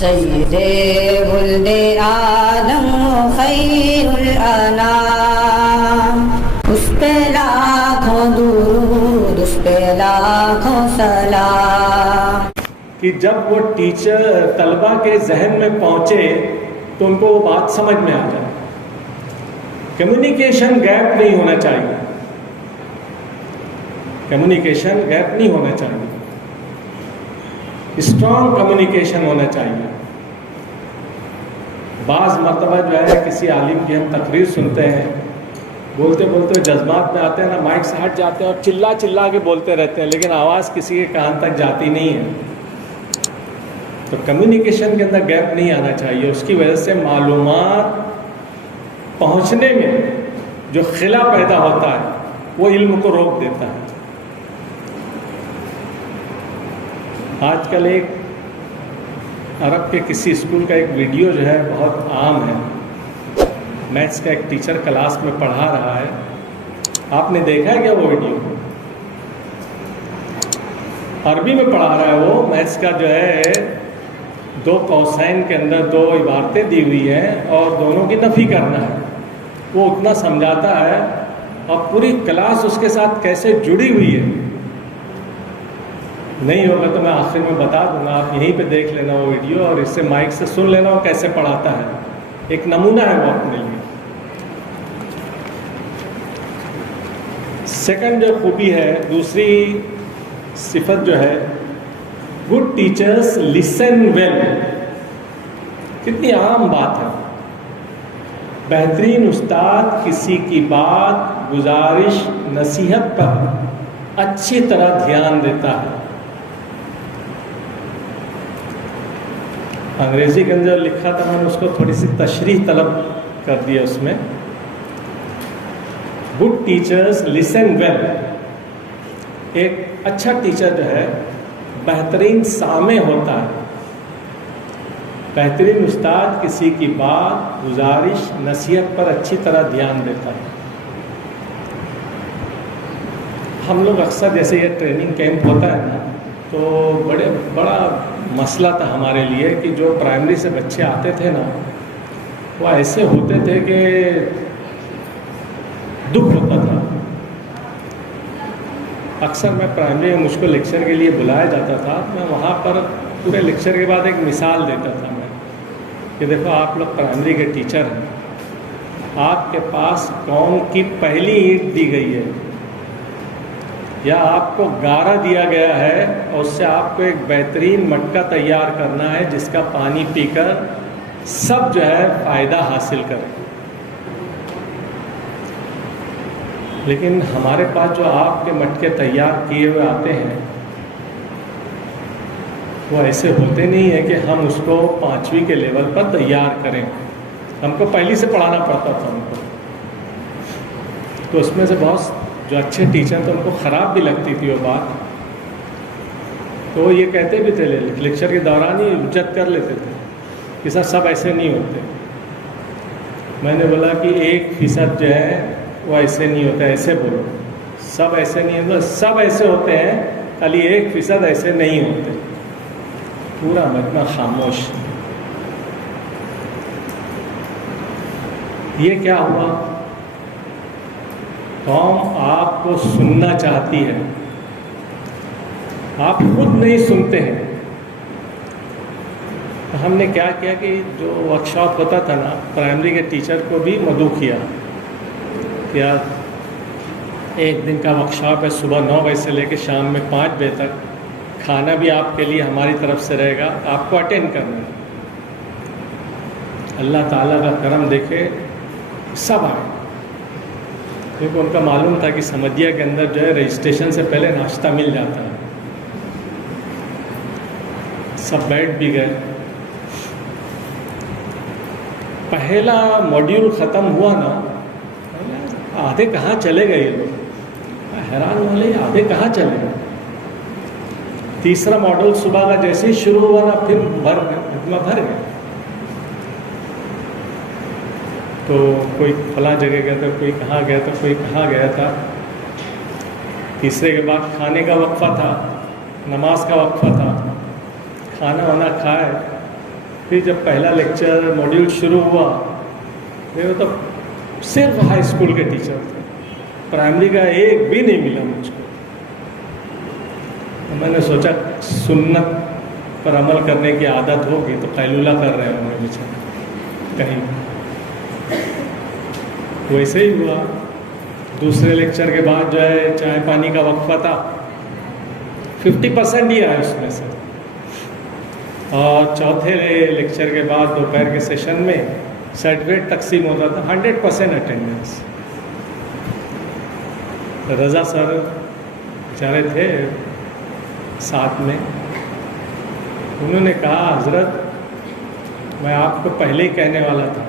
سید ولد آدم خیر الانام، اس پہ لاکھوں درود، اس پہ لاکھوں سلام۔ کہ جب وہ ٹیچر طلبہ کے ذہن میں پہنچے تو ان کو وہ بات سمجھ میں آ جائے۔ کمیونیکیشن گیپ نہیں ہونا چاہیے، کمیونیکیشن گیپ نہیں ہونا چاہیے، اسٹرانگ کمیونیکیشن ہونا چاہیے۔ بعض مرتبہ جو ہے کسی عالم کی ہم تقریر سنتے ہیں، بولتے بولتے جذبات میں آتے ہیں نا، مائک سے ہٹ جاتے ہیں اور چلا چلا کے بولتے رہتے ہیں، لیکن آواز کسی کے کان تک جاتی نہیں ہے۔ تو کمیونیکیشن کے اندر گیپ نہیں آنا چاہیے، اس کی وجہ سے معلومات پہنچنے میں جو خلا پیدا ہوتا ہے وہ علم کو روک دیتا ہے۔ آج کل ایک عرب کے کسی اسکول کا ایک ویڈیو جو ہے بہت عام ہے، میتھس کا ایک ٹیچر کلاس میں پڑھا رہا ہے، آپ نے دیکھا ہے کیا وہ ویڈیو؟ عربی میں پڑھا رہا ہے وہ، میتھس کا جو ہے دو قوسین کے اندر دو عبارتیں دی ہوئی ہیں اور دونوں کی نفی کرنا ہے، وہ اتنا سمجھاتا ہے اور پوری کلاس اس کے ساتھ کیسے جڑی ہوئی ہے۔ نہیں ہوگا تو میں آخر میں بتا دوں گا، آپ یہیں پہ دیکھ لینا وہ ویڈیو اور اس سے مائک سے سن لینا وہ کیسے پڑھاتا ہے، ایک نمونہ ہے وہ اپنے لیے۔ سیکنڈ جو خوبی ہے، دوسری صفت جو ہے، گڈ ٹیچرس لسن ویل۔ کتنی عام بات ہے، بہترین استاد کسی کی بات، گزارش، نصیحت پر اچھی طرح دھیان دیتا ہے۔ انگریزی کے اندر لکھا تھا، میں نے اس کو تھوڑی سی تشریح طلب کر دیا اس میں۔ گڈ ٹیچرز لسن ویل۔ ایک اچھا ٹیچر جو ہے بہترین سامع ہوتا ہے، بہترین استاد کسی کی بات، گزارش، نصیحت پر اچھی طرح دھیان دیتا ہے۔ ہم لوگ اکثر جیسے یہ ٹریننگ کیمپ ہوتا ہے نا، تو بڑا مسئلہ تھا ہمارے لیے کہ جو پرائمری سے بچے آتے تھے نا، وہ ایسے ہوتے تھے کہ دکھ ہوتا تھا۔ اکثر میں پرائمری میں مجھ کو لیکچر کے لیے بلایا جاتا تھا، میں وہاں پر پورے لیکچر کے بعد ایک مثال دیتا تھا میں کہ دیکھو آپ لوگ پرائمری کے ٹیچر ہیں، آپ کے پاس قوم کی پہلی اینٹ دی گئی ہے یا آپ کو گارا دیا گیا ہے اور اس سے آپ کو ایک بہترین مٹکا تیار کرنا ہے جس کا پانی پی کر سب جو ہے فائدہ حاصل کریں۔ لیکن ہمارے پاس جو آپ کے مٹکے تیار کیے ہوئے آتے ہیں وہ ایسے ہوتے نہیں ہیں کہ ہم اس کو 5ویں کے لیول پر تیار کریں، ہم کو پہلی سے پڑھانا پڑتا تھا ان کو۔ تو اس میں سے بہت جو اچھے ٹیچر تھے ان کو خراب بھی لگتی تھی وہ بات، تو وہ یہ کہتے بھی تھے، لیکچر کے دوران ہی رجت کر لیتے تھے کہ سر سب ایسے نہیں ہوتے۔ میں نے بولا کہ 1% جو ہے وہ ایسے نہیں ہوتا، ایسے بولو، سب ایسے نہیں ہوتے، سب ایسے ہوتے ہیں، خالی 1% ایسے نہیں ہوتے۔ پورا مجمع خاموش۔ یہ کیا ہوا؟ قوم آپ کو سننا چاہتی ہے، آپ خود نہیں سنتے ہیں۔ تو ہم نے کیا کیا کہ جو ورکشاپ ہوتا تھا نا، پرائمری کے ٹیچر کو بھی مدعو کیا کہ ایک دن کا ورکشاپ ہے، صبح 9 بجے سے لے کے شام میں 5 بجے تک، کھانا بھی آپ کے لیے ہماری طرف سے رہے گا، آپ کو اٹینڈ کرنا ہے۔ اللہ تعالیٰ کا کرم دیکھے سب آئے، کیونکہ ان کا معلوم تھا کہ سمدھیا کے اندر جو ہے رجسٹریشن سے پہلے ناشتہ مل جاتا ہے۔ سب بیٹھ بھی گئے۔ پہلا ماڈیول ختم ہوا نا، آدھے کہاں چلے گئے یہ لوگ، حیران والے آدھے کہاں چلے گئے۔ تیسرا ماڈل صبح کا جیسے ہی شروع ہوا نا، پھر بھر گئے۔ تو کوئی فلاں جگہ گیا تھا، کوئی کہاں گیا تھا، کوئی کہاں گیا تھا۔ تیسرے کے بعد کھانے کا وقفہ تھا، نماز کا وقفہ تھا، کھانا وانا کھائے پھر جب پہلا لیکچر ماڈیول شروع ہوا میرے تو صرف ہائی اسکول کے ٹیچر تھے، پرائمری کا ایک بھی نہیں ملا مجھ کو. میں نے سوچا سنت پر عمل کرنے کی عادت ہوگی تو قیلولہ کر رہے ہوں گے بیچارے کہیں. ویسے ہی ہوا. دوسرے لیکچر کے بعد جو ہے چائے پانی کا وقفہ تھا، 50% ہی آئے اس میں سے. اور چوتھے لیکچر کے بعد دوپہر کے سیشن میں سرٹیفکیٹ تقسیم ہوتا تھا، 100% اٹینڈنس. رضا سر بیچارے تھے ساتھ میں، انہوں نے کہا حضرت میں آپ کو پہلے ہی کہنے والا تھا،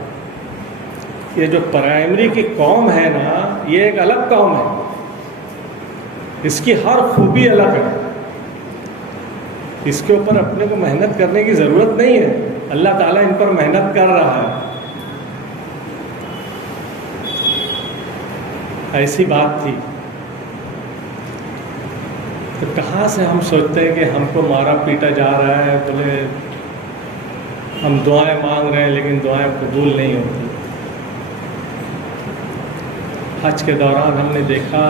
یہ جو پرائمری کی قوم ہے نا یہ ایک الگ قوم ہے، اس کی ہر خوبی الگ ہے، اس کے اوپر اپنے کو محنت کرنے کی ضرورت نہیں ہے، اللہ تعالیٰ ان پر محنت کر رہا ہے. ایسی بات تھی. تو کہاں سے ہم سوچتے ہیں کہ ہم کو مارا پیٹا جا رہا ہے، بولے ہم دعائیں مانگ رہے ہیں لیکن دعائیں قبول نہیں ہوتی. حج کے دوران ہم نے دیکھا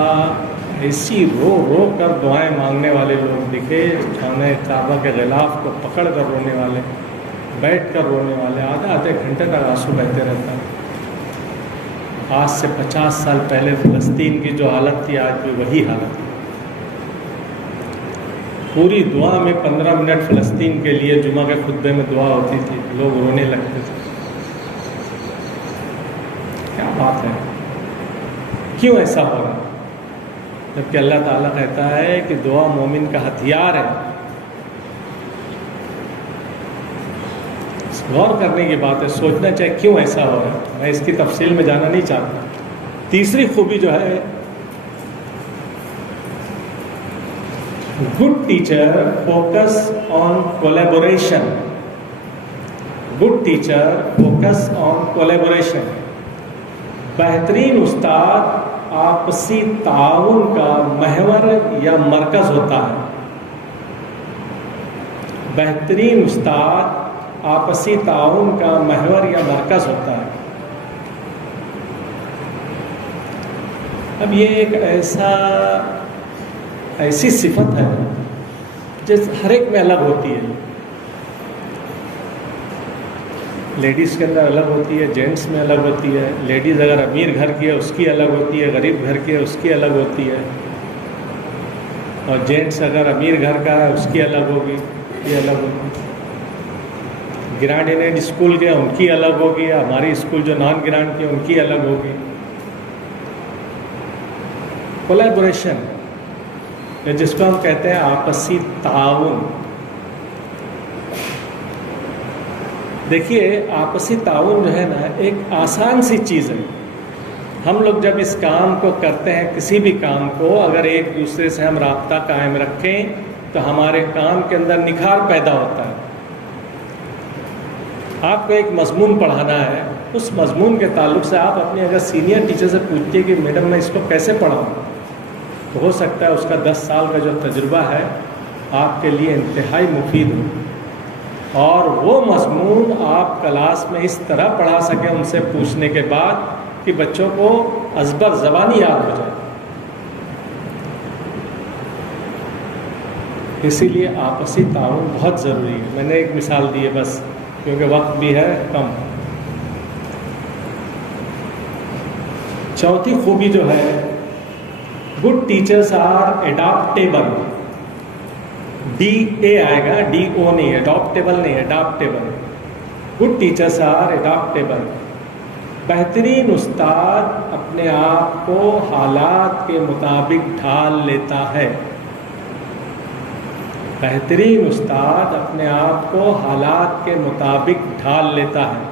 ایسی رو رو کر دعائیں مانگنے والے لوگ دکھے، خانہ کعبہ کے غلاف کو پکڑ کر رونے والے، بیٹھ کر رونے والے، آدھے آدھے گھنٹے تک آنسو بہتے رہتا ہے. آج سے 50 سال پہلے فلسطین کی جو حالت تھی آج بھی وہی حالت ہے. پوری دعا میں 15 منٹ فلسطین کے لیے جمعہ کے خطبے میں دعا ہوتی تھی، لوگ رونے لگتے تھے. کیا بات ہے، کیوں ایسا ہو رہا؟ جبکہ اللہ تعالیٰ کہتا ہے کہ دعا مومن کا ہتھیار ہے. غور کرنے کی بات ہے، سوچنا چاہیے کیوں ایسا ہو رہا ہے. میں اس کی تفصیل میں جانا نہیں چاہتا. تیسری خوبی جو ہے، good teacher focus on collaboration. Good teacher focus on collaboration. بہترین استاد آپسی تعاون کا محور یا مرکز ہوتا ہے. بہترین استاد آپسی تعاون کا محور یا مرکز ہوتا ہے. اب یہ ایک ایسی صفت ہے جس ہر ایک میں الگ ہوتی ہے. لیڈیز کے اندر الگ ہوتی ہے، جینٹس میں الگ ہوتی ہے. لیڈیز اگر امیر گھر کی ہے اس کی الگ ہوتی ہے، غریب گھر کی ہے اس کی الگ ہوتی ہے. اور جینٹس اگر امیر گھر کا ہے اس کی الگ ہوگی، یہ الگ ہوگی. گرانٹ ان ایڈ اسکول کے ان کی الگ ہوگی، ہماری اسکول جو نان گرانٹ کی ان کی الگ ہوگی. کولیبوریشن جس کو ہم کہتے ہیں آپسی تعاون. دیکھیے آپسی تعاون جو ہے نا ایک آسان سی چیز ہے. ہم لوگ جب اس کام کو کرتے ہیں، کسی بھی کام کو اگر ایک دوسرے سے ہم رابطہ قائم رکھیں تو ہمارے کام کے اندر نکھار پیدا ہوتا ہے. آپ کو ایک مضمون پڑھانا ہے، اس مضمون کے تعلق سے آپ اپنے اگر سینئر ٹیچر سے پوچھتے ہیں کہ میڈم میں اس کو کیسے پڑھاؤں، تو ہو سکتا ہے اس کا 10 سال کا جو تجربہ ہے آپ کے لیے انتہائی مفید ہو، اور وہ مضمون آپ کلاس میں اس طرح پڑھا سکیں ان سے پوچھنے کے بعد کہ بچوں کو ازبر زبانی یاد ہو جائے. اسی لیے آپسی تعاون بہت ضروری ہے. میں نے ایک مثال دی ہے بس، کیونکہ وقت بھی ہے کم. چوتھی خوبی جو ہے، good teachers are adaptable. D A آئے گا، ڈی او نہیں، اڈاپٹیبل نہیں، adaptable. Good teachers are adaptable. بہترین استاد اپنے آپ کو حالات کے مطابق ڈھال لیتا ہے. بہترین استاد اپنے آپ کو حالات کے مطابق ڈھال لیتا ہے.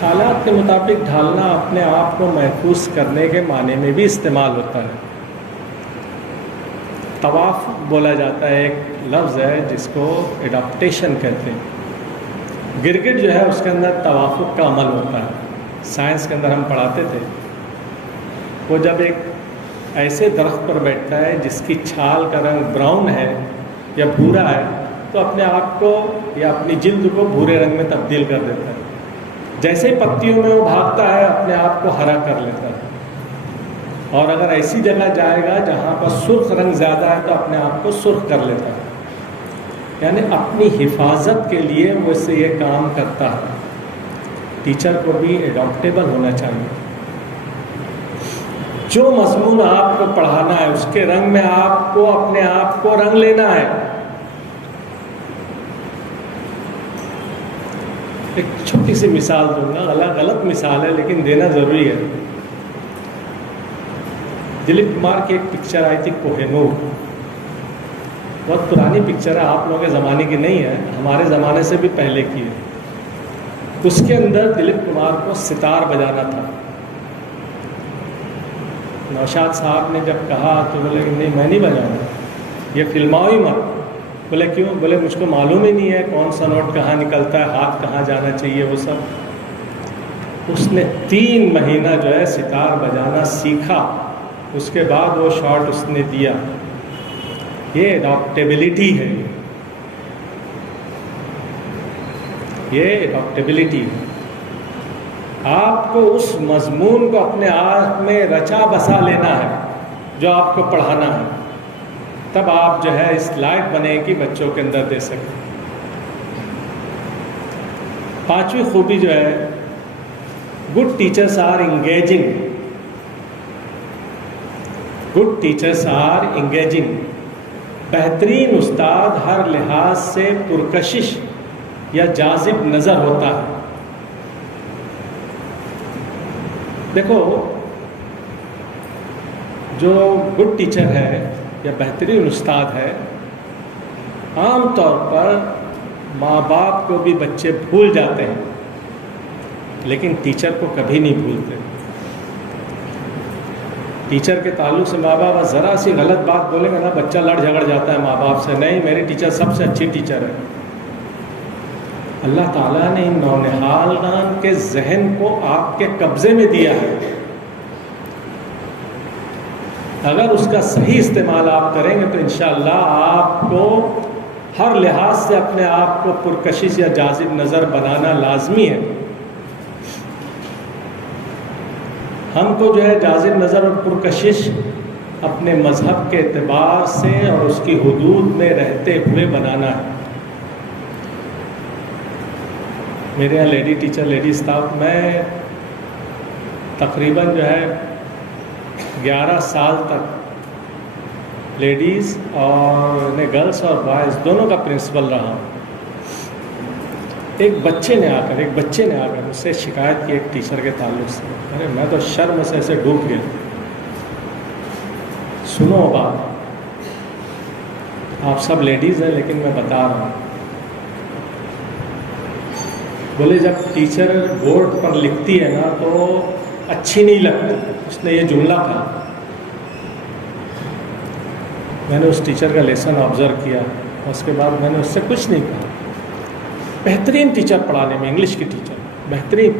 حالات کے مطابق ڈھالنا اپنے آپ کو محفوظ کرنے کے معنی میں بھی استعمال ہوتا ہے. توافق بولا جاتا ہے، ایک لفظ ہے جس کو اڈاپٹیشن کہتے ہیں. گرگٹ جو ہے اس کے اندر توافق کا عمل ہوتا ہے. سائنس کے اندر ہم پڑھاتے تھے، وہ جب ایک ایسے درخت پر بیٹھتا ہے جس کی چھال کا رنگ براؤن ہے یا بھورا ہے تو اپنے آپ کو یا اپنی جلد کو بھورے رنگ میں تبدیل کر دیتا ہے. جیسے پتیوں میں وہ بھاگتا ہے اپنے آپ کو ہرا کر لیتا ہے. اور اگر ایسی جگہ جائے گا جہاں پر سرخ رنگ زیادہ ہے تو اپنے آپ کو سرخ کر لیتا ہے. یعنی اپنی حفاظت کے لیے وہ اس سے یہ کام کرتا ہے. ٹیچر کو بھی ایڈاپٹیبل ہونا چاہیے. جو مضمون آپ کو پڑھانا ہے اس کے رنگ میں آپ کو اپنے آپ کو رنگ لینا ہے. ایک چھوٹی سی مثال دوں گا, غلط مثال ہے لیکن دینا ضروری ہے. دلیپ کمار کی ایک پکچر آئی تھی کوہ نور, بہت پرانی پکچر ہے, آپ لوگوں کے زمانے کی نہیں ہے, ہمارے زمانے سے بھی پہلے کی ہے. اس کے اندر دلیپ کمار کو ستار بجانا تھا. نوشاد صاحب نے جب کہا تو بولے کہ نہیں میں نہیں بجاؤں گا, یہ فلماؤ ہی مت. بولے کیوں؟ بولے مجھ کو معلوم ہی نہیں ہے کون سا نوٹ کہاں نکلتا ہے, ہاتھ کہاں جانا چاہیے, وہ سب. اس نے 3 مہینہ جو ہے ستار بجانا سیکھا. اس کے بعد وہ شاٹ اس نے دیا. یہ ایڈاپٹیبلٹی ہے, یہ ایڈاپٹیبلٹی ہے. آپ کو اس مضمون کو اپنے آپ میں رچا بسا لینا ہے جو آپ کو پڑھانا ہے, تب آپ جو ہے اس لائق بنے کہ بچوں کے اندر دے سکیں. 5ویں خوبی جو ہے, good teachers are engaging. Good teachers are engaging. بہترین استاد ہر لحاظ سے پرکشش یا جاذب نظر ہوتا ہے. دیکھو, جو گڈ ٹیچر ہے یا بہترین استاد ہے, عام طور پر ماں باپ کو بھی بچے بھول جاتے ہیں لیکن ٹیچر کو کبھی نہیں بھولتے. ٹیچر کے تعلق سے ماں باپ ذرا سی غلط بات بولیں گے نا, بچہ لڑ جھگڑ جاتا ہے ماں باپ سے, نہیں میری ٹیچر سب سے اچھی ٹیچر ہے. اللہ تعالیٰ نے ان نونہالان کے ذہن کو آپ کے قبضے میں دیا ہے. اگر اس کا صحیح استعمال آپ کریں گے تو انشاءاللہ آپ کو ہر لحاظ سے اپنے آپ کو پرکشش یا جاذب نظر بنانا لازمی ہے. ہم کو جو ہے جاذب نظر اور پرکشش اپنے مذہب کے اعتبار سے اور اس کی حدود میں رہتے ہوئے بنانا ہے. میرے یہاں لیڈی ٹیچر, لیڈی اسٹاف میں تقریباً جو ہے 11 سال تک لیڈیز اور گرلس اور بوائز دونوں کا پرنسپل رہا ہوں. ایک بچے نے آ کر مجھ سے شکایت کی ایک ٹیچر کے تعلق سے. ارے میں تو شرم سے ایسے ڈوب گیا. سنو بات, آپ سب لیڈیز ہیں لیکن میں بتا رہا ہوں. بولے جب ٹیچر بورڈ پر لکھتی ہے نا تو اچھی نہیں لگتی. اس نے یہ جملہ کہا. میں نے اس ٹیچر کا لیسن آبزرو کیا, اس کے بعد میں نے اس سے کچھ نہیں کہا. بہترین ٹیچر پڑھانے میں, انگلش کی ٹیچر بہترین,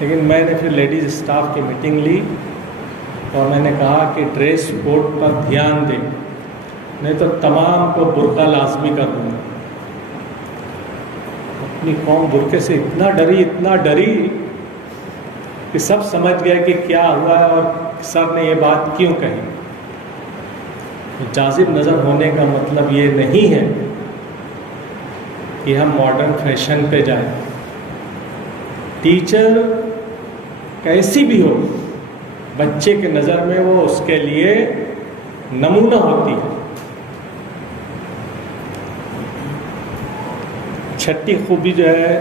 لیکن میں نے پھر لیڈیز اسٹاف کی میٹنگ لی اور میں نے کہا کہ ڈریس کوڈ پر دھیان دیں, نہیں تو تمام کو برقع لازمی کر دوں گا. اپنی قوم برقعے سے اتنا ڈری کہ سب سمجھ گئے کہ کیا ہوا ہے اور سر نے یہ بات کیوں کہی. جاذب نظر ہونے کا مطلب یہ نہیں ہے کہ ہم ماڈرن فیشن پہ جائیں. ٹیچر کیسی بھی ہو, بچے کے نظر میں وہ اس کے لیے نمونہ ہوتی ہے. 6ٹھی خوبی جو ہے,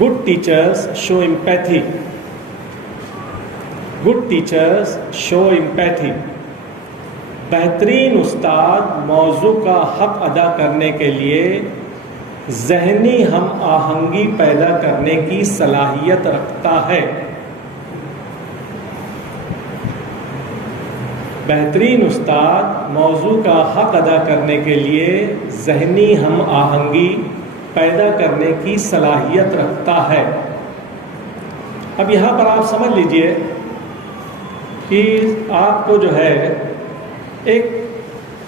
گڈ ٹیچرز شو امپیتھی. گڈ ٹیچرز شو امپیتھی. بہترین استاد موضوع کا حق ادا کرنے کے لیے ذہنی ہم آہنگی پیدا کرنے کی صلاحیت رکھتا ہے. بہترین استاد موضوع کا حق ادا کرنے کے لیے ذہنی ہم آہنگی پیدا کرنے کی صلاحیت رکھتا ہے. اب یہاں پر آپ سمجھ لیجئے کہ آپ کو جو ہے ایک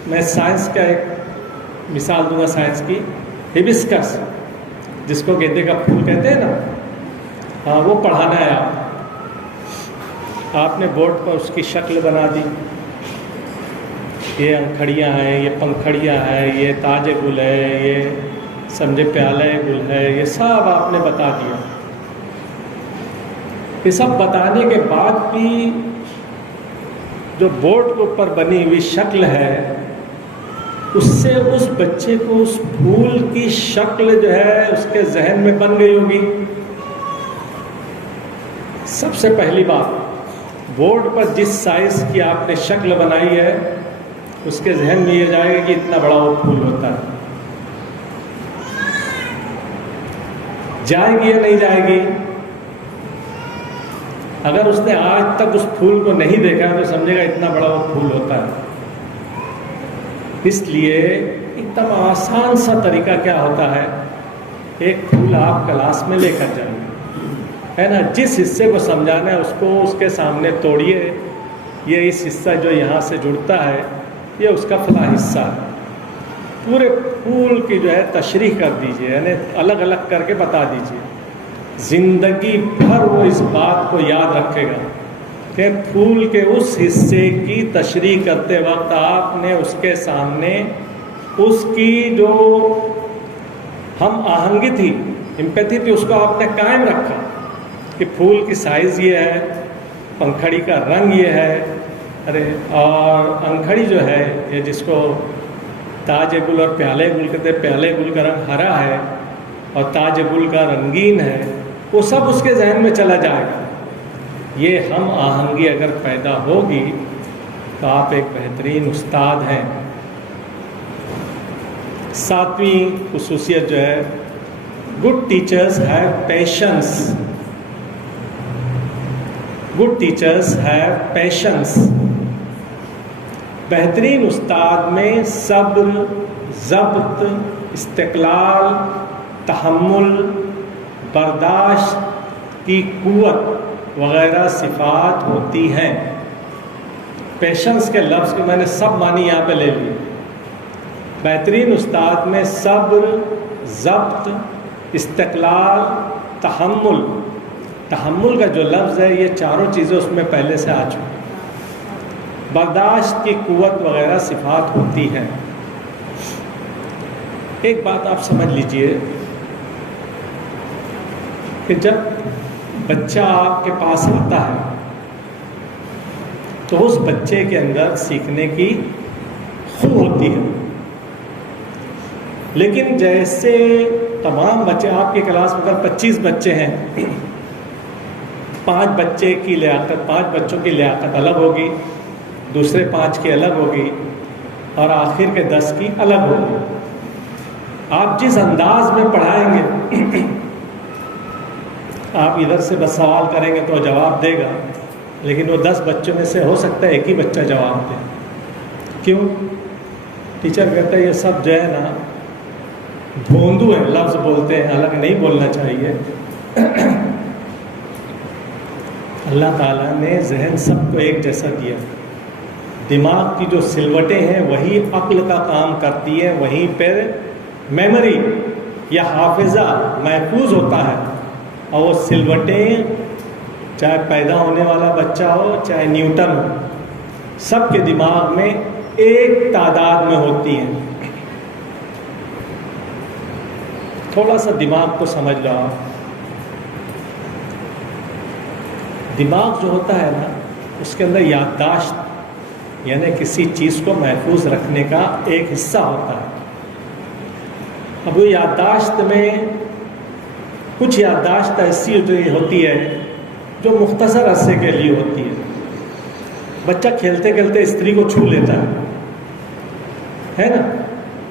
میں سائنس کا ایک مثال دوں گا سائنس کی. ہیبسکس جس کو گیندے کا پھول کہتے ہیں نا، ہاں وہ پڑھانا ہے. آپ نے بورڈ پر اس کی شکل بنا دی، یہ انکھڑیاں ہیں، یہ پنکھڑیاں ہیں، یہ تاج گل ہے، یہ سمجھے پیالہ گل ہے، یہ سب آپ نے بتا دیا. یہ سب بتانے کے بعد بھی جو بورڈ کے اوپر بنی ہوئی شکل ہے اس سے اس بچے کو اس پھول کی شکل جو ہے اس کے ذہن میں بن گئی ہوگی. سب سے پہلی بات، بورڈ پر جس سائز کی آپ نے شکل بنائی ہے اس کے ذہن میں یہ جائے گا کہ اتنا بڑا وہ پھول ہوتا ہے. جائے گی یا نہیں جائے گی؟ اگر اس نے آج تک اس پھول کو نہیں دیکھا تو سمجھے گا اتنا بڑا وہ پھول ہوتا ہے. اس لیے ایک دم آسان سا طریقہ کیا ہوتا ہے، ایک پھول آپ کلاس میں لے کر جائیں ہے نا، جس حصے کو سمجھانا ہے اس کو اس کے سامنے توڑیے. یہ اس حصہ جو یہاں سے جڑتا ہے یہ اس کا فلاں حصہ ہے. پورے پھول کی جو ہے تشریح کر دیجئے، یعنی الگ الگ کر کے بتا دیجئے. زندگی بھر وہ اس بات کو یاد رکھے گا کہ پھول کے اس حصے کی تشریح کرتے وقت آپ نے اس کے سامنے اس کی جو ہم آہنگی تھی، امپیتھی تھی، اس کو آپ نے قائم رکھا کہ پھول کی سائز یہ ہے، پنکھڑی کا رنگ یہ ہے، اور انکھڑی جو ہے یہ جس کو تاج گل اور پیالے گل کہتے ہیں، پیالے گل کا رنگ ہرا ہے اور تاج گل کا رنگین ہے، وہ سب اس کے ذہن میں چلا جائے گا. یہ ہم آہنگی اگر پیدا ہوگی تو آپ ایک بہترین استاد ہیں. 7ویں خصوصیت جو ہے، good teachers have patience. Good teachers have patience. بہترین استاد میں صبر، ضبط، استقلال، تحمل، برداشت کی قوت وغیرہ صفات ہوتی ہیں. پیشنس کے لفظ کے میں نے سب معنی یہاں پہ لے لیے. بہترین استاد میں صبر، ضبط، استقلال، تحمل. تحمل کا جو لفظ ہے یہ چاروں چیزیں اس میں پہلے سے آ چکی. برداشت کی قوت وغیرہ صفات ہوتی ہیں. ایک بات آپ سمجھ لیجئے کہ جب بچہ آپ کے پاس آتا ہے تو اس بچے کے اندر سیکھنے کی خو ہوتی ہے. لیکن جیسے تمام بچے آپ کی کلاس میں اگر 25 بچے ہیں، 5 بچے کی لیاقت، 5 بچوں کی لیاقت الگ ہوگی، دوسرے 5 کی الگ ہوگی اور آخر کے 10 کی الگ ہوگی. آپ جس انداز میں پڑھائیں گے، آپ ادھر سے بس سوال کریں گے تو جواب دے گا، لیکن وہ 10 بچوں میں سے ہو سکتا ہے ایک ہی بچہ جواب دے. کیوں؟ ٹیچر کہتا ہے یہ سب جو ہے نا بھوندو ہیں، لفظ بولتے ہیں، الگ نہیں بولنا چاہیے. اللہ تعالیٰ نے ذہن سب کو ایک جیسا دیا. دماغ کی جو سلوٹیں ہیں وہی عقل کا کام کرتی ہیں، وہیں پر میموری یا حافظہ محفوظ ہوتا ہے. اور وہ سلوٹیں چاہے پیدا ہونے والا بچہ ہو چاہے نیوٹن ہو، سب کے دماغ میں ایک تعداد میں ہوتی ہیں. تھوڑا سا دماغ کو سمجھ لو آپ. دماغ جو ہوتا ہے نا اس کے اندر یادداشت یعنی کسی چیز کو محفوظ رکھنے کا ایک حصہ ہوتا ہے. اب وہ یادداشت میں کچھ یادداشت ایسی ہوتی ہے جو مختصر عرصے کے لیے ہوتی ہے. بچہ کھیلتے کھیلتے استری کو چھو لیتا ہے نا،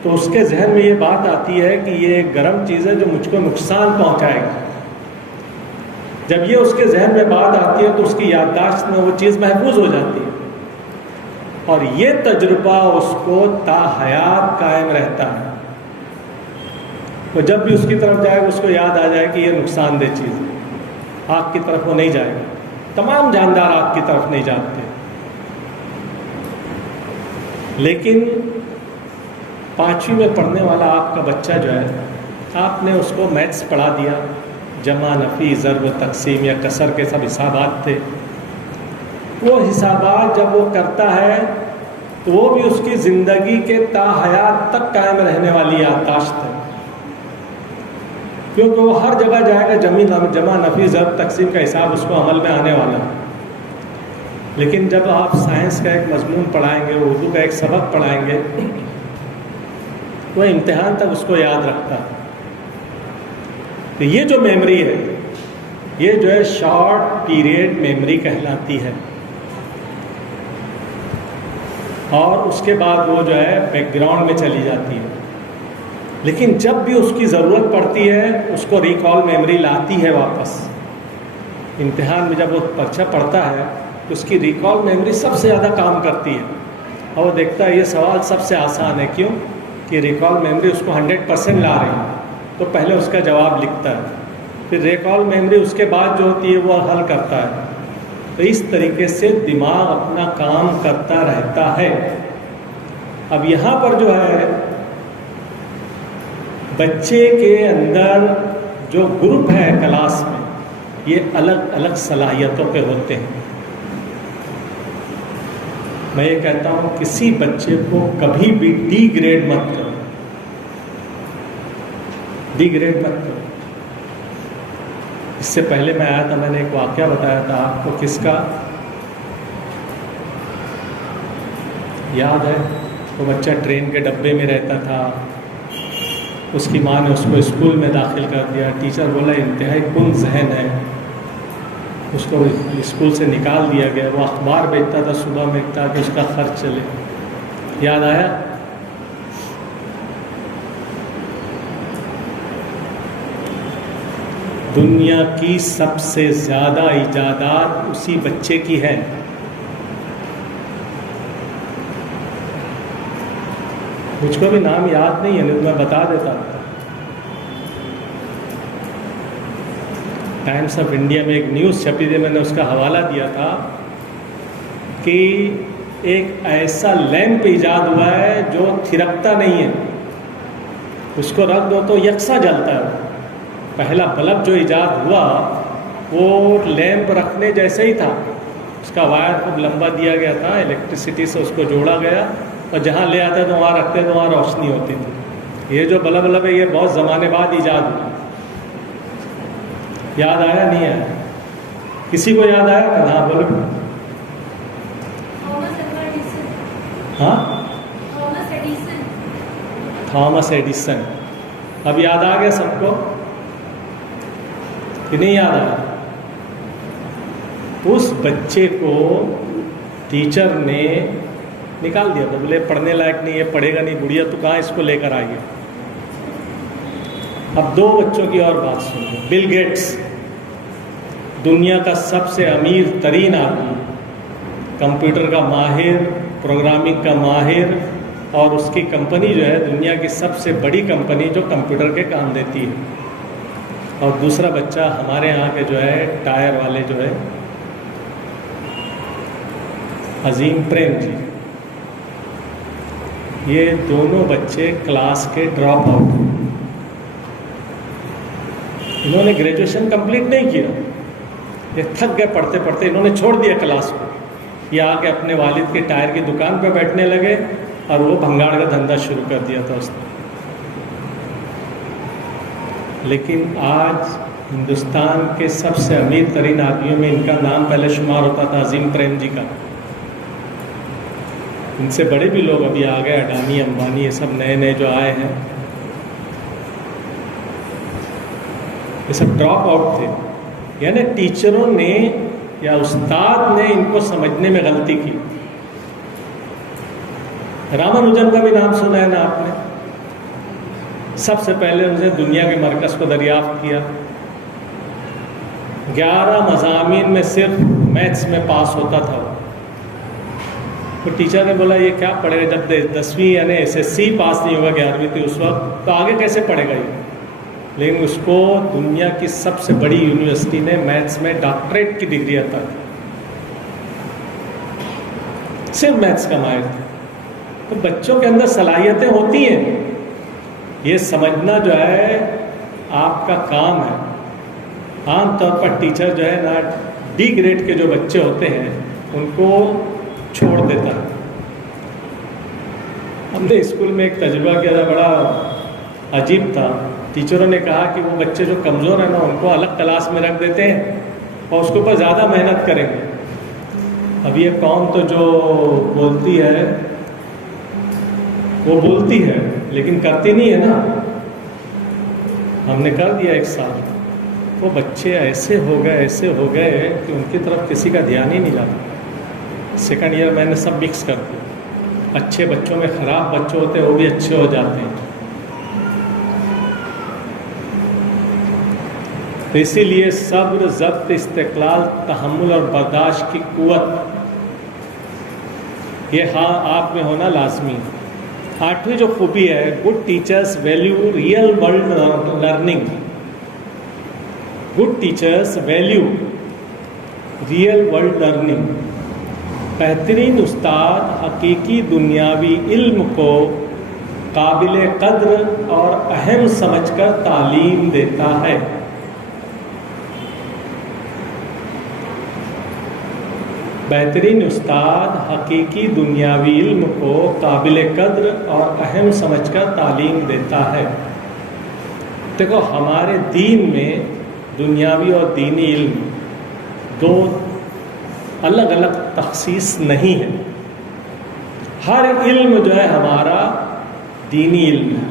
تو اس کے ذہن میں یہ بات آتی ہے کہ یہ ایک گرم چیز ہے جو مجھ کو نقصان پہنچائے گی. جب یہ اس کے ذہن میں بات آتی ہے تو اس کی یادداشت میں وہ چیز محفوظ ہو جاتی ہے اور یہ تجربہ اس کو تا حیات قائم رہتا ہے. تو جب بھی اس کی طرف جائے گا اس کو یاد آ جائے کہ یہ نقصان دہ چیز ہے. آگ کی طرف وہ نہیں جائے گا. تمام جاندار آگ کی طرف نہیں جاتے. لیکن 5ویں میں پڑھنے والا آپ کا بچہ جو ہے، آپ نے اس کو میتھس پڑھا دیا، جمع، نفی، ضرب، تقسیم یا کسر کے سب حسابات تھے، وہ حسابات جب وہ کرتا ہے تو وہ بھی اس کی زندگی کے تا حیات تک قائم رہنے والی یادداشت ہے، کیونکہ وہ ہر جگہ جائے گا، جمع، نفی، ضرب، تقسیم کا حساب اس کو عمل میں آنے والا ہے۔ لیکن جب آپ سائنس کا ایک مضمون پڑھائیں گے، اردو کا ایک سبق پڑھائیں گے، وہ امتحان تک اس کو یاد رکھتا ہے۔ تو یہ جو میموری ہے، یہ جو ہے شارٹ پیریڈ میموری کہلاتی ہے، اور اس کے بعد وہ جو ہے بیک گراؤنڈ میں چلی جاتی ہے۔ لیکن جب بھی اس کی ضرورت پڑتی ہے، اس کو ریکال میموری لاتی ہے واپس۔ امتحان میں جب وہ پرچہ پڑھتا ہے تو اس کی ریکال میموری سب سے زیادہ کام کرتی ہے، اور وہ دیکھتا ہے یہ سوال سب سے آسان ہے، کیوں کہ ریکال میموری اس کو 100% لا رہی ہے، تو پہلے اس کا جواب لکھتا ہے، پھر ریکال میموری اس کے بعد جو ہوتی ہے وہ حل کرتا ہے۔ تو اس طریقے سے دماغ اپنا کام کرتا رہتا ہے۔ اب یہاں پر جو ہے بچے کے اندر جو گروپ ہے کلاس میں، یہ الگ الگ صلاحیتوں کے ہوتے ہیں۔ میں یہ کہتا ہوں کسی بچے کو کبھی بھی ڈی گریڈ مت کرو، ڈی گریڈ مت کرو۔ اس سے پہلے میں آیا تھا، میں نے ایک واقعہ بتایا تھا آپ کو، کس کا یاد ہے؟ وہ بچہ ٹرین کے ڈبے میں رہتا تھا، اس کی ماں نے اس کو اسکول میں داخل کر دیا، ٹیچر بولا انتہائی کن ذہن ہے، اس کو اسکول سے نکال دیا گیا۔ وہ اخبار بیچتا تھا صبح میں تاکہ اس کا خرچ چلے، یاد آیا؟ دنیا کی سب سے زیادہ ایجادات اسی بچے کی ہیں۔ مجھ کو بھی نام یاد نہیں ہے، نہیں تو میں بتا دیتا۔ ٹائمس آف انڈیا میں ایک نیوز چھپی تھی، میں نے اس کا حوالہ دیا تھا کہ ایک ایسا لیمپ ایجاد ہوا ہے جو تھرکتا نہیں ہے، اس کو رکھ دو تو یکساں جلتا ہے۔ پہلا بلب جو ایجاد ہوا وہ لیمپ رکھنے جیسے ہی تھا، اس کا وائر خوب لمبا دیا گیا تھا، الیکٹریسٹی سے اس کو جوڑا گیا، اور جہاں لے آتے تو وہاں رکھتے تو وہاں روشنی ہوتی تھی۔ یہ جو بلب ہے یہ بہت زمانے بعد ایجاد ہوا۔ یاد آیا نہیں آیا؟ کسی کو یاد آیا؟ ہاں بولو۔ ہاں، تھامس ایڈیسن۔ اب یاد آ گیا سب کو کہ نہیں یاد آیا؟ اس بچے کو ٹیچر نے نکال دیا تھا، بولے پڑھنے لائق نہیں، یہ پڑھے گا نہیں، گڑیا تو کہاں اس کو لے کر آئیے۔ اب دو بچوں کی اور بات سنیے۔ بل گیٹس دنیا کا سب سے امیر ترین آدمی، کمپیوٹر کا ماہر، پروگرامنگ کا ماہر، اور اس کی کمپنی جو ہے دنیا کی سب سے بڑی کمپنی جو کمپیوٹر کے کام دیتی ہے۔ اور دوسرا بچہ ہمارے یہاں کے جو ہے ٹائر والے جو ہے عظیم پریم جی، یہ دونوں بچے کلاس کے ڈراپ آؤٹ، انہوں نے گریجویشن کمپلیٹ نہیں کیا، یہ تھک گئے پڑھتے پڑھتے، انہوں نے چھوڑ دیا کلاس کو، یہ آ کے اپنے والد کے ٹائر کی دکان پہ بیٹھنے لگے، اور وہ بھنگاڑ کا دھندا شروع کر دیا تھا اس نے۔ لیکن آج ہندوستان کے سب سے امیر ترین آدمیوں میں ان کا نام پہلے شمار ہوتا تھا، عظیم پریم جی کا۔ ان سے بڑے بھی لوگ ابھی آ گئے، اڈانی، امبانی، یہ سب نئے نئے جو آئے ہیں، یہ سب ڈراپ آؤٹ تھے، یعنی ٹیچروں نے یا استاد نے ان کو سمجھنے میں غلطی کی۔ رامانوجن کا بھی نام سنا ہے نا آپ نے؟ سب سے پہلے انہوں نے دنیا کے مرکز کو دریافت کیا، 11 مضامین میں صرف میتھس میں پاس ہوتا تھا وہ۔ تو ٹیچر نے بولا یہ کیا پڑھے گا، جب 10ویں یعنی SSC پاس نہیں ہوگا، 11ویں تھی اس وقت، تو آگے کیسے پڑھے گا یہ؟ لیکن اس کو دنیا کی سب سے بڑی یونیورسٹی نے میتھس میں ڈاکٹریٹ کی ڈگری عطا کی، صرف میتھس کا ماہر تھا۔ تو بچوں کے اندر صلاحیتیں ہوتی ہیں، یہ سمجھنا جو ہے آپ کا کام ہے. عام طور پر ٹیچر جو ہے نا ڈی گریڈ کے جو بچے ہوتے ہیں ان کو چھوڑ دیتا ہے. ہم نے اسکول میں ایک تجربہ کیا تھا، بڑا عجیب تھا. ٹیچروں نے کہا کہ وہ بچے جو کمزور ہیں نا ان کو الگ کلاس میں رکھ دیتے ہیں اور اس کے اوپر زیادہ محنت کریں گے. اب یہ قوم تو جو بولتی ہے وہ بولتی ہے لیکن کرتی نہیں ہے نا. ہم نے کر دیا ایک سال، وہ بچے ایسے ہو گئے کہ ان کی طرف کسی کا دھیان ہی نہیں جاتا. سیکنڈ ایئر میں نے سب مکس کر دیا. اچھے بچوں میں خراب بچے ہوتے ہیں وہ بھی اچھے ہو جاتے ہیں. تو اسی لیے صبر، ضبط، استقلال، تحمل اور برداشت کی قوت یہ آپ میں ہونا لازمی ہے. 8ویں جو خوبی ہے، good teachers value real world learning. Good teachers value real world learning. بہترین استاد حقیقی دنیاوی علم کو قابل قدر اور اہم سمجھ کر تعلیم دیتا ہے. بہترین استاد حقیقی دنیاوی علم کو قابل قدر اور اہم سمجھ کر تعلیم دیتا ہے. دیکھو ہمارے دین میں دنیاوی اور دینی علم دو الگ الگ تخصیص نہیں ہے. ہر علم جو ہے ہمارا دینی علم ہے.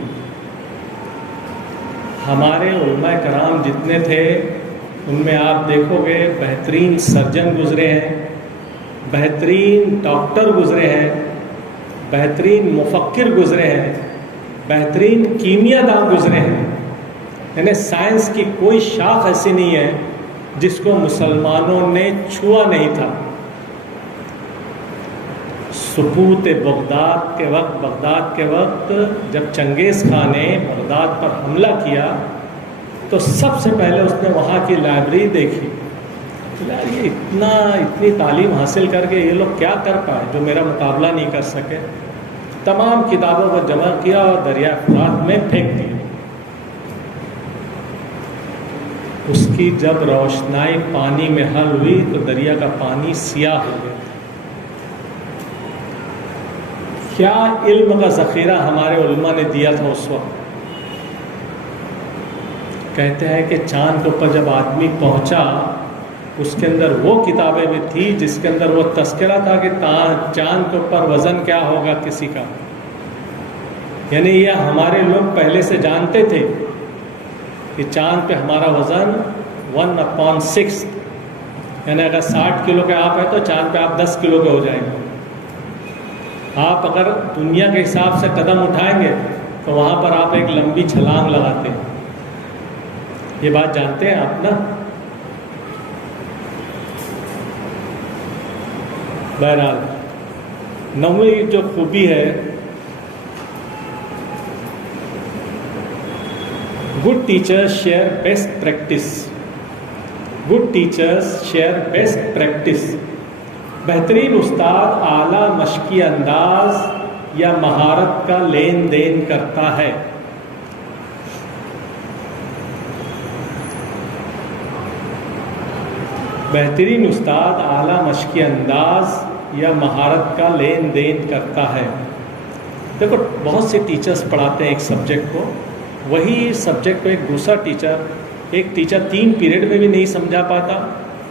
ہمارے علماء کرام جتنے تھے ان میں آپ دیکھو گے بہترین سرجن گزرے ہیں، بہترین ڈاکٹر گزرے ہیں، بہترین مفکر گزرے ہیں، بہترین کیمیا دان گزرے ہیں. یعنی سائنس کی کوئی شاخ ایسی نہیں ہے جس کو مسلمانوں نے چھوا نہیں تھا. سقوط بغداد کے وقت جب چنگیز خان نے بغداد پر حملہ کیا تو سب سے پہلے اس نے وہاں کی لائبریری دیکھی. یہ اتنی تعلیم حاصل کر کے یہ لوگ کیا کر پائے جو میرا مقابلہ نہیں کر سکے. تمام کتابوں کو جمع کیا اور دریا فرات میں پھینک دیا. اس کی جب روشنائی پانی میں حل ہوئی تو دریا کا پانی سیاہ ہو گیا. کیا علم کا ذخیرہ ہمارے علماء نے دیا تھا اس وقت. کہتے ہیں کہ چاند کے اوپر جب آدمی پہنچا اس کے اندر وہ کتابیں بھی تھی جس کے اندر وہ تذکرہ تھا کہ چاند کے اوپر وزن کیا ہوگا کسی کا. یعنی یہ ہمارے لوگ پہلے سے جانتے تھے کہ چاند پہ ہمارا وزن 1/6، یعنی اگر 60 کلو کے آپ ہیں تو چاند پہ آپ 10 کلو کے ہو جائیں گے. آپ اگر دنیا کے حساب سے قدم اٹھائیں گے تو وہاں پر آپ ایک لمبی چھلانگ لگاتے ہیں. یہ بات جانتے ہیں آپ نا. بہرحال 9ویں جو خوبی ہے، good teachers share best practice. Good teachers share best practice. بہترین استاد اعلیٰ مشقی انداز یا مہارت کا لین دین کرتا ہے. بہترین استاد اعلیٰ مشقی انداز یا مہارت کا لین دین کرتا ہے. دیکھو بہت سے ٹیچرز پڑھاتے ہیں ایک سبجیکٹ کو، وہی سبجیکٹ کو ایک دوسرا ایک ٹیچر 3 پیریڈ میں بھی نہیں سمجھا پاتا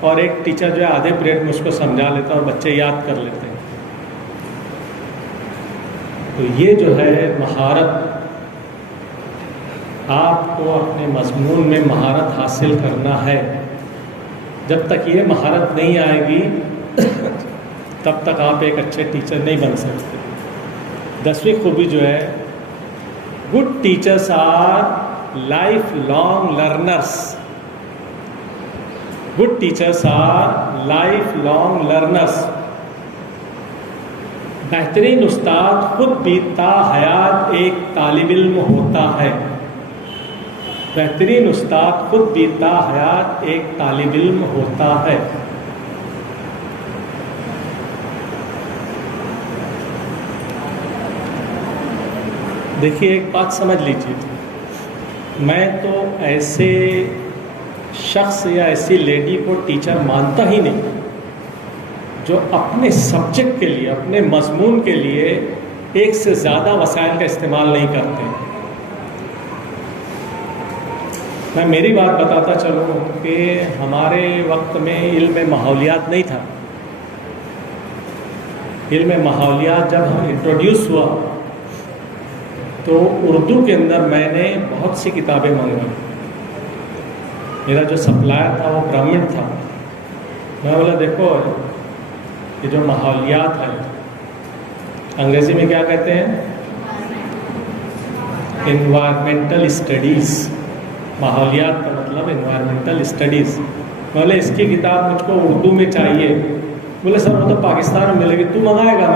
اور ایک ٹیچر جو ہے آدھے پیریڈ میں اس کو سمجھا لیتا اور بچے یاد کر لیتے ہیں. تو یہ جو ہے مہارت، آپ کو اپنے مضمون میں مہارت حاصل کرنا ہے. جب تک یہ مہارت نہیں آئے گی تب تک آپ ایک اچھے ٹیچر نہیں بن سکتے. 10ویں خوبی جو ہے، good teachers our life long learners. Good teachers our life long learners. بہترین استاد خود بھی تا حیات ایک طالب علم ہوتا ہے. بہترین استاد خود بھی تا حیات ایک طالب علم ہوتا ہے. دیکھیے ایک بات سمجھ لیجیے، میں تو ایسے شخص یا ایسی لیڈی کو ٹیچر مانتا ہی نہیں جو اپنے سبجیکٹ کے لیے، اپنے مضمون کے لیے ایک سے زیادہ وسائل کا استعمال نہیں کرتے۔ میں میری بات بتاتا چلوں کہ ہمارے وقت میں علم ماحولیات نہیں تھا۔ علم ماحولیات جب ہم انٹروڈیوس ہوا تو اردو کے اندر میں نے بہت سی کتابیں منگوائی۔ میرا جو سپلائر تھا وہ برہمن تھا۔ میں بولا دیکھو یہ جو ماحولیات ہے، انگریزی میں کیا کہتے ہیں؟ Environmental studies. ماحولیات کا مطلب انوائرمنٹل اسٹڈیز۔ بولے اس کی کتاب مجھ کو اردو میں چاہیے۔ بولے سر وہ تو پاکستان میں ملے گی، تو منگائے گا؟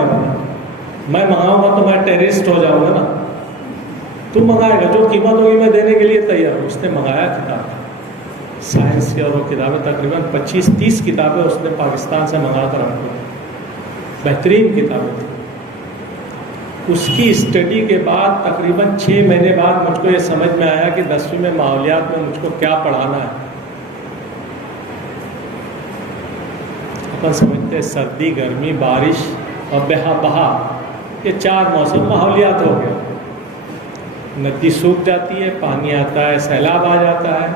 میں منگاؤں گا تو میں ٹیررسٹ ہو جاؤں گا نا۔ تو منگائے گا، جو قیمت ہوگی میں دینے کے لیے تیار ہوں۔ اس نے منگایا کتاب، سائنس کی، اور وہ کتابیں تقریباً 25-30 کتابیں اس نے پاکستان سے منگا کر رکھی، بہترین کتابیں تھیں۔ اس کی اسٹڈی کے بعد تقریباً 6 مہینے بعد مجھ کو یہ سمجھ میں آیا کہ 10ویں میں ماحولیات میں مجھ کو کیا پڑھانا ہے۔ اپن سمجھتے ہیں سردی، گرمی، بارش اور بہار، یہ 4 موسم ماحولیات ہو گئے۔ ندی سوکھ جاتی ہے، پانی آتا ہے، سیلاب آ جاتا ہے۔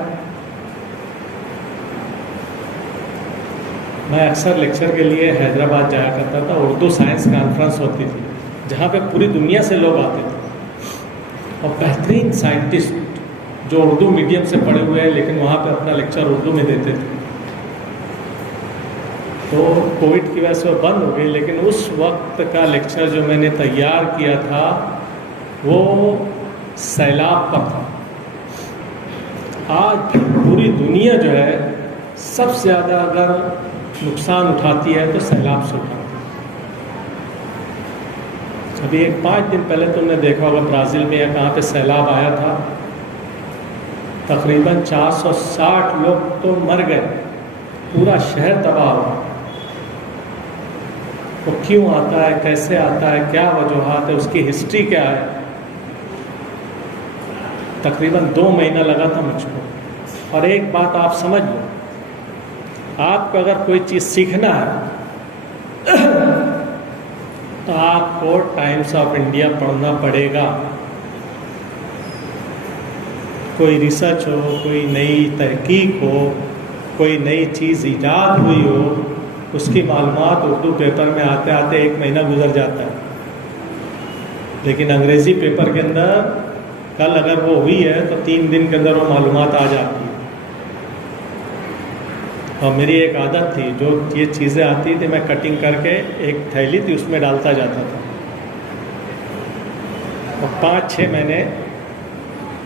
میں اکثر لیکچر کے لیے حیدرآباد جایا کرتا تھا، اردو سائنس کانفرنس ہوتی تھی جہاں پہ پوری دنیا سے لوگ آتے تھے، اور بہترین سائنٹسٹ جو اردو میڈیم سے پڑھے ہوئے ہیں لیکن وہاں پہ اپنا لیکچر اردو میں دیتے تھے۔ تو کووڈ کی وجہ سے وہ بند ہو گئی، لیکن اس وقت کا لیکچر جو میں نے تیار کیا تھا وہ سیلاب پر تھا۔ آج پوری دنیا جو ہے سب سے زیادہ اگر نقصان اٹھاتی ہے تو سیلاب سے اٹھاتی ہے۔ ابھی 5 دن پہلے تم نے دیکھا ہوگا برازیل میں یا کہاں پہ سیلاب آیا تھا، تقریباً 460 لوگ تو مر گئے، پورا شہر تباہ ہوا۔ وہ کیوں آتا ہے، کیسے آتا ہے، کیا وجوہات ہے، اس کی ہسٹری کیا ہے؟ تقریباً 2 مہینہ لگا تھا مجھ کو۔ اور ایک بات آپ سمجھ لو، آپ کو اگر کوئی چیز سیکھنا ہے تو آپ کو ٹائمز آف انڈیا پڑھنا پڑے گا۔ کوئی ریسرچ ہو، کوئی نئی تحقیق ہو، کوئی نئی چیز ایجاد ہوئی ہو، اس کی معلومات اردو پیپر میں آتے آتے 1 مہینہ گزر جاتا ہے، لیکن انگریزی پیپر کے اندر کل اگر وہ ہوئی ہے تو 3 دن کے اندر وہ معلومات آ جاتی ہے۔ اور میری ایک عادت تھی، جو یہ چیزیں آتی تھی میں کٹنگ کر کے ایک تھیلی تھی اس میں ڈالتا جاتا تھا، اور 5-6 مہینے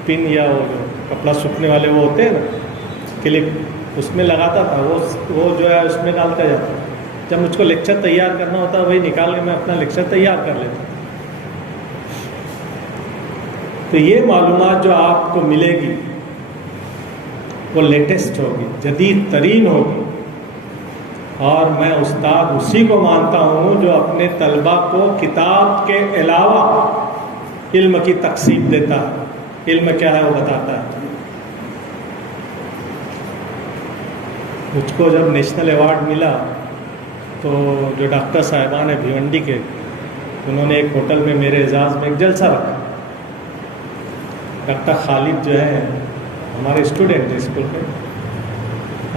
پن یا وہ جو کپڑا سوکھنے والے وہ ہوتے ہیں نا کلپ، اس میں لگاتا تھا، وہ جو ہے اس میں ڈالتا جاتا تھا۔ جب مجھ کو لیکچر تیار کرنا ہوتا وہی نکال کے میں اپنا لیکچر تیار کر لیتا۔ تو یہ معلومات جو آپ کو ملے گی وہ لیٹسٹ ہوگی، جدید ترین ہوگی، اور میں استاد اسی کو مانتا ہوں جو اپنے طلباء کو کتاب کے علاوہ علم کی تقسیم دیتا ہے، علم کیا ہے وہ بتاتا ہے۔ مجھ کو جب نیشنل ایوارڈ ملا تو جو ڈاکٹر صاحبان ہیں بھیونڈی کے، انہوں نے ایک ہوٹل میں میرے اعزاز میں ایک جلسہ رکھا۔ ڈاکٹر خالد جو ہیں ہمارے اسٹوڈنٹ ہیں اسکول کے،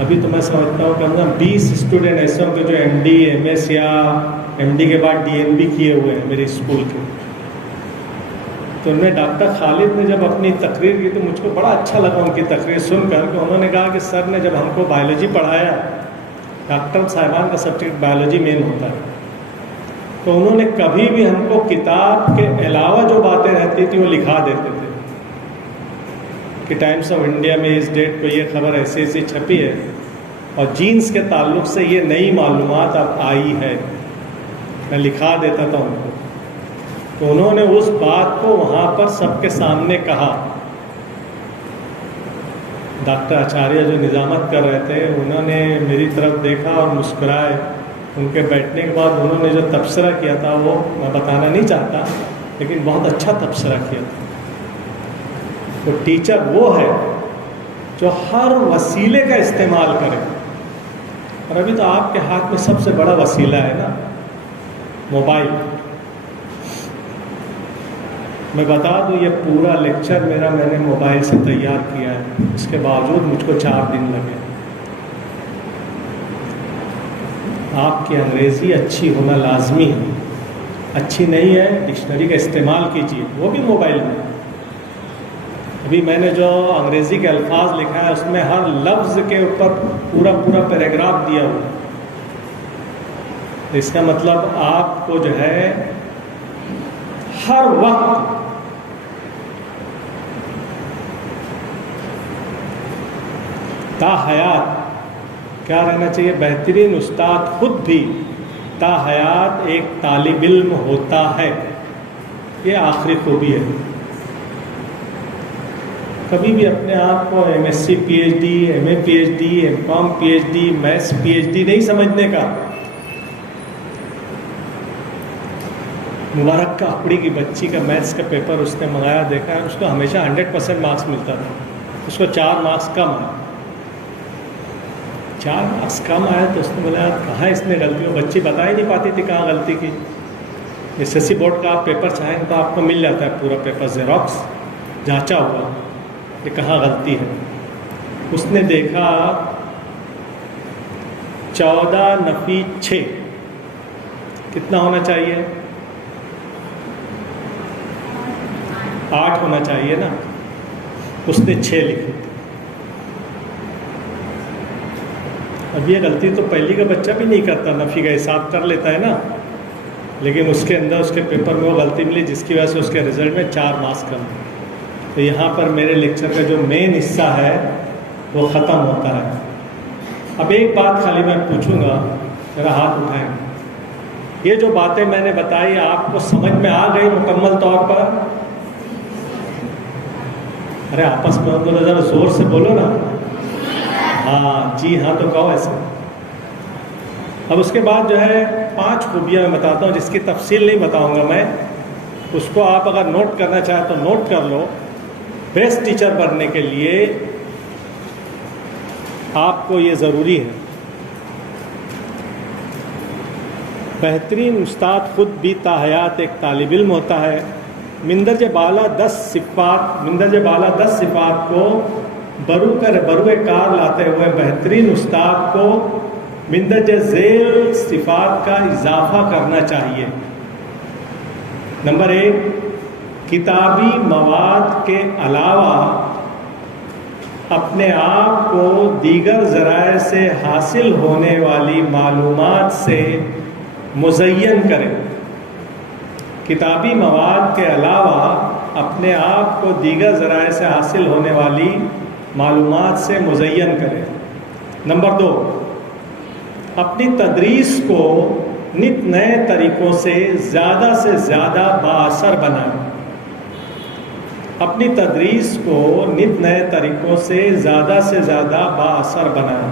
ابھی تو میں سمجھتا ہوں کم از کم 20 اسٹوڈنٹ ایسے ہوں کہ جو MD MS یا MD کے بعد DNB کیے ہوئے ہیں میرے اسکول کے۔ تو ان میں ڈاکٹر خالد نے جب اپنی تقریر کی تو مجھ کو بڑا اچھا لگا ان کی تقریر سن کر، کہ انہوں نے کہا کہ سر نے جب ہم کو بایولوجی پڑھایا، ڈاکٹر صاحبان کا سبجیکٹ بایولوجی مین ہوتا ہے، تو انہوں نے کبھی بھی ہم کو کتاب کے علاوہ جو باتیں رہتی تھیں وہ لکھا دیتے تھے کہ ٹائمز آف انڈیا میں اس ڈیٹ کو یہ خبر ایسی ایسی چھپی ہے، اور جینس کے تعلق سے یہ نئی معلومات اب آئی ہے، میں لکھا دیتا تھا ان کو۔ تو انہوں نے اس بات کو وہاں پر سب کے سامنے کہا۔ ڈاکٹر آچاریہ جو نظامت کر رہے تھے انہوں نے میری طرف دیکھا اور مسکرائے۔ ان کے بیٹھنے کے بعد انہوں نے جو تبصرہ کیا تھا وہ میں بتانا نہیں چاہتا، لیکن بہت اچھا تبصرہ کیا تھا. تو ٹیچر وہ ہے جو ہر وسیلے کا استعمال کرے. اور ابھی تو آپ کے ہاتھ میں سب سے بڑا وسیلہ ہے نا موبائل. میں بتا دوں یہ پورا لیکچر میں نے موبائل سے تیار کیا ہے، اس کے باوجود مجھ کو 4 دن لگے. آپ کی انگریزی اچھی ہونا لازمی ہے. اچھی نہیں ہے ڈکشنری کا استعمال کیجیے، وہ بھی موبائل میں. ابھی میں نے جو انگریزی کے الفاظ لکھا ہے اس میں ہر لفظ کے اوپر پورا پیراگراف دیا ہوا. اس کا مطلب آپ کو جو ہے ہر وقت تا حیات کیا رہنا چاہیے. بہترین استاد خود بھی تا حیات ایک طالب علم ہوتا ہے. یہ آخری خوبی ہے. کبھی بھی اپنے آپ کو M S C P H D, M A P H D, M com P H D, maths P H D نہیں سمجھنے کا. مبارک کا اپڑی کی بچی کا میتھس کا پیپر اس نے منگایا، دیکھا ہے اس کو ہمیشہ 100% مارکس ملتا تھا. اس کو 4 مارکس کم آئے. 4 مارکس کم آئے تو اس نے بولا کہاں اس نے غلطی ہو. بچی بتا ہی نہیں پاتی تھی کہاں غلطی کی. ایس ایس سی بورڈ کا آپ پیپر چاہیں تو آپ کو مل جاتا ہے پورا پیپر زیروکس جانچا ہوا کہ کہاں غلطی ہے. اس نے دیکھا 14-6 کتنا ہونا چاہیے؟ 8 ہونا چاہیے نا. اس نے 6 لکھی. اب یہ غلطی تو پہلی کا بچہ بھی نہیں کرتا، نفی کا حساب کر لیتا ہے نا، لیکن اس کے اندر اس کے پیپر میں وہ غلطی ملی جس کی وجہ سے اس کے رزلٹ میں 4 مارکس کم. تو یہاں پر میرے لیکچر کا جو مین حصہ ہے وہ ختم ہوتا ہے. اب ایک بات خالی میں پوچھوں گا، میرا ہاتھ اٹھائیں. یہ جو باتیں میں نے بتائی آپ کو سمجھ میں آ گئی مکمل طور پر؟ ارے آپس میں بولو، ذرا زور سے بولو نا. ہاں جی ہاں تو کہو ایسے. اب اس کے بعد جو ہے 5 خوبیاں میں بتاتا ہوں جس کی تفصیل نہیں بتاؤں گا میں. اس کو آپ اگر نوٹ کرنا چاہیں تو نوٹ کر لو. بیسٹ ٹیچر بننے کے لیے آپ کو یہ ضروری ہے. بہترین استاد خود بھی تا حیات ایک طالب علم ہوتا ہے. مندرجہ بالا 10 صفات کو بروئے کار لاتے ہوئے بہترین استاد کو مندرجہ ذیل صفات کا اضافہ کرنا چاہیے. نمبر 1، کتابی مواد کے علاوہ اپنے آپ کو دیگر ذرائع سے حاصل ہونے والی معلومات سے مزین کریں. کتابی مواد کے علاوہ اپنے آپ کو دیگر ذرائع سے حاصل ہونے والی معلومات سے مزین کریں. نمبر 2، اپنی تدریس کو نت نئے طریقوں سے زیادہ بااثر بنائیں. اپنی تدریس کو نت نئے طریقوں سے زیادہ بااثر بنائیں.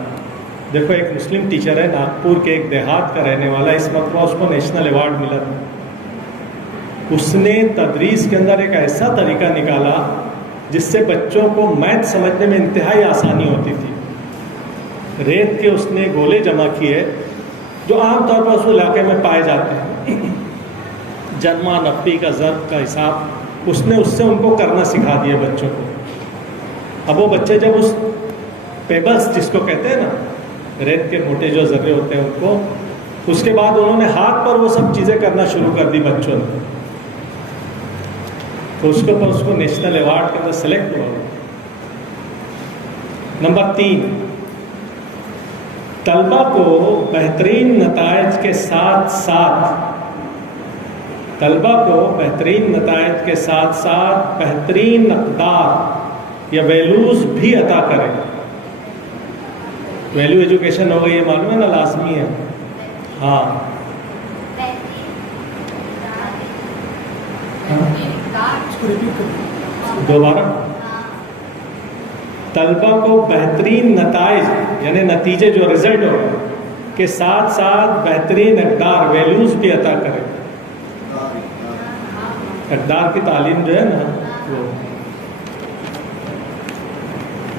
دیکھو ایک مسلم ٹیچر ہے ناگپور کے ایک دیہات کا رہنے والا، اس مرتبہ اس کو نیشنل ایوارڈ ملا تھا. اس نے تدریس کے اندر ایک ایسا طریقہ نکالا جس سے بچوں کو میتھ سمجھنے میں انتہائی آسانی ہوتی تھی. ریت کے اس نے گولے جمع کیے جو عام طور پر اس علاقے میں پائے جاتے ہیں. جنما نفی کا ضرب کا حساب اس نے اس سے ان کو کرنا سکھا دیا بچوں کو. اب وہ بچے جب اس پیبلز جس کو کہتے ہیں نا ریت کے موٹے جو ذرے ہوتے ہیں ان کو، اس کے بعد انہوں نے ہاتھ پر وہ سب چیزیں کرنا شروع کر دی بچوں نے. تو اس کے اوپر اس کو نیشنل ایوارڈ کے اندر سلیکٹ ہوا. نمبر 3، طلبہ کو بہترین نتائج کے ساتھ بہترین اقدار یا ویلوز بھی عطا کریں. ویلیو ایجوکیشن ہو گئی، یہ معلوم ہے نا، لازمی ہے. ہاں دوبارہ، طلبہ کو بہترین نتائج یعنی نتیجے جو رزلٹ ہو کے ساتھ بہترین اقدار ویلیوز بھی عطا کریں. اقدار کی تعلیم جو ہے نا، وہ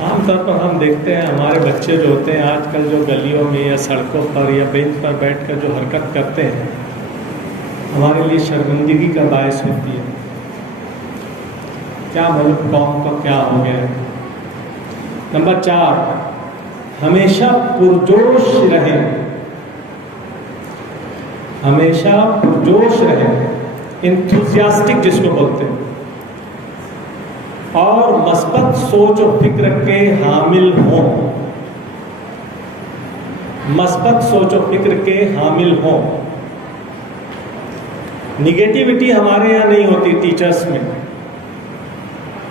عام طور پر ہم دیکھتے ہیں ہمارے بچے جو ہوتے ہیں آج کل جو گلیوں میں یا سڑکوں پر یا بینچ پر بیٹھ کر جو حرکت کرتے ہیں، ہمارے لیے شرمندگی کا باعث ہوتی ہے. کیا ملک قوم کو کیا ہو گیا ہے. نمبر 4، ہمیشہ پرجوش رہیں. ہمیشہ پرجوش رہیں، انتھوزیاسٹک جس کو بولتے ہیں، اور مثبت سوچ و فکر کے حامل ہوں. مثبت سوچ و فکر کے حامل ہوں. نگیٹیوٹی ہمارے یہاں نہیں ہوتی ٹیچرز میں.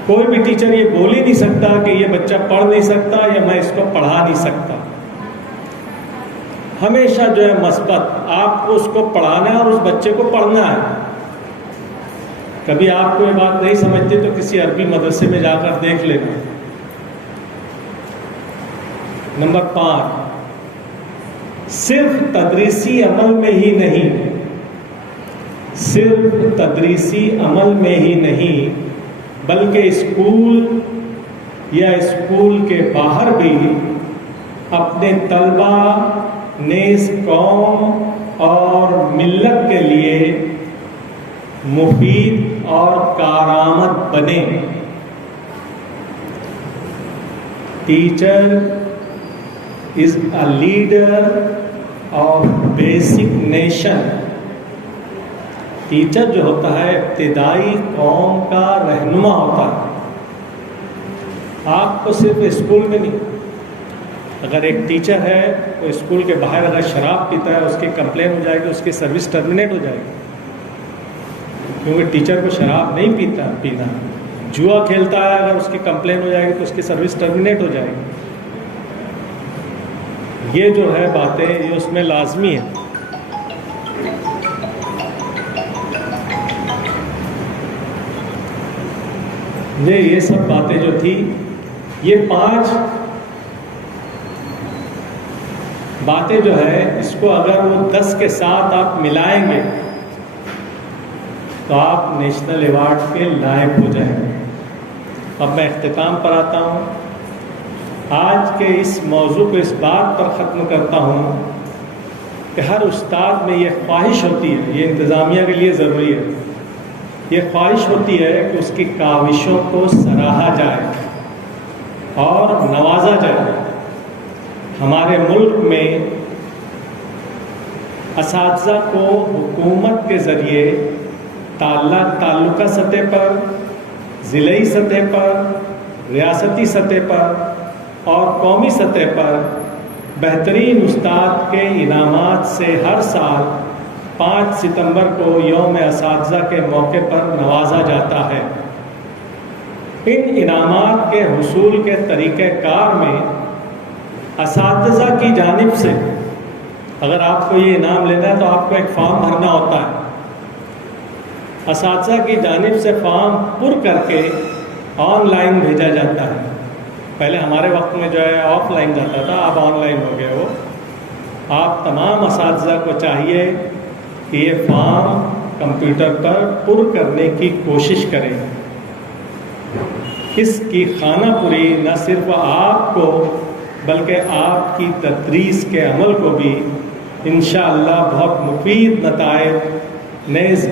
کوئی بھی ٹیچر یہ بول ہی نہیں سکتا کہ یہ بچہ پڑھ نہیں سکتا یا میں اس کو پڑھا نہیں سکتا. ہمیشہ جو ہے مثبت، آپ کو اس کو پڑھانا ہے اور اس بچے کو پڑھنا ہے. کبھی آپ کو یہ بات نہیں سمجھتے تو کسی عربی مدرسے میں جا کر دیکھ لینا. نمبر 5، صرف تدریسی عمل میں ہی نہیں، صرف تدریسی عمل میں ہی نہیں بلکہ اسکول یا اسکول کے باہر بھی اپنے طلبہ نیز قوم اور ملت کے لیے مفید اور کارآمد بنے. Teacher is a leader of basic nation. Teacher جو ہوتا ہے ابتدائی قوم کا رہنما ہوتا ہے. آپ کو صرف اسکول میں نہیں، اگر ایک ٹیچر ہے تو اسکول کے باہر اگر شراب پیتا ہے اس کی کمپلین ہو جائے گی، اس کی سروس ٹرمینیٹ ہو جائے گی. کیونکہ ٹیچر کو شراب نہیں پینا، جوا کھیلتا ہے، اگر اس کی کمپلین ہو جائے گی تو اس کی سروس ٹرمینیٹ ہو جائے گی. یہ جو ہے باتیں یہ اس میں لازمی ہے. یہ سب باتیں جو تھی، یہ 5 باتیں جو ہے اس کو اگر وہ 10 کے ساتھ آپ ملائیں گے تو آپ نیشنل ایوارڈ کے لائق ہو جائیں گے. اب میں اختتام پر آتا ہوں. آج کے اس موضوع کو اس بات پر ختم کرتا ہوں کہ ہر استاد میں یہ خواہش ہوتی ہے، یہ انتظامیہ کے لیے ضروری ہے، یہ خواہش ہوتی ہے کہ اس کی کاوشوں کو سراہا جائے اور نوازا جائے. ہمارے ملک میں اساتذہ کو حکومت کے ذریعے تعلقہ سطح پر، ضلعی سطح پر، ریاستی سطح پر اور قومی سطح پر بہترین استاد کے انعامات سے ہر سال 5 ستمبر کو یوم اساتذہ کے موقع پر نوازا جاتا ہے. ان انعامات کے حصول کے طریقہ کار میں اساتذہ کی جانب سے، اگر آپ کو یہ انعام لینا ہے تو آپ کو ایک فارم بھرنا ہوتا ہے. اساتذہ کی جانب سے فارم پر کر کے آن لائن بھیجا جاتا ہے. پہلے ہمارے وقت میں جو ہے آف لائن جاتا تھا، اب آن لائن ہو گیا. وہ آپ تمام اساتذہ کو چاہیے کہ یہ فارم کمپیوٹر پر پر کرنے کی کوشش کریں. اس کی خانہ پری نہ صرف آپ کو بلکہ آپ کی تدریس کے عمل کو بھی انشاءاللہ بہت مفید نتائج نیز